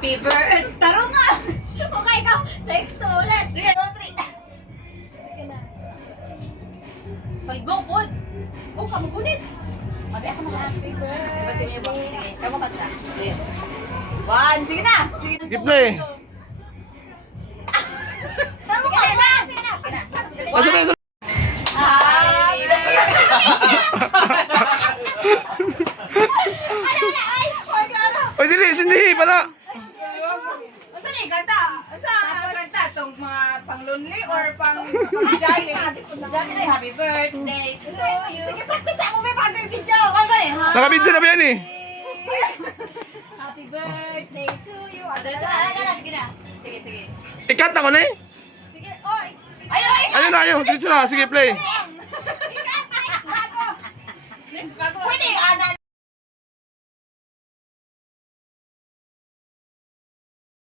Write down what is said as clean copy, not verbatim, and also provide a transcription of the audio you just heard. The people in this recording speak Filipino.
Happy birthday! Taro nga! Okay, ikaw. Take two ulit. Sige, 2, 3. Sige na. Pag-go, pod. Oh, kamugunit. Mabi ako na happy birthday. Sige, sige. Kamu kanta. Sige. 1, sige na. Sige, play. Taro nga. Sige na. Sige na. Asa na yun? Happy birthday. Ay, ay, ano? Oy, dili, sindi pala. Ano ni kanta? Ano kanta tong mga pang-lonely or pang-jolly? Jolly na happy birthday to you. Sige, practice ako may bago yung video. Ano ba eh? Nakabidyo na ba yan eh? Happy birthday to you. Sige na. Sige, sige. Ikanta ko na eh. Sige, oy. Ay, ay. Ayun na, ayun. Dito na. Sige, play.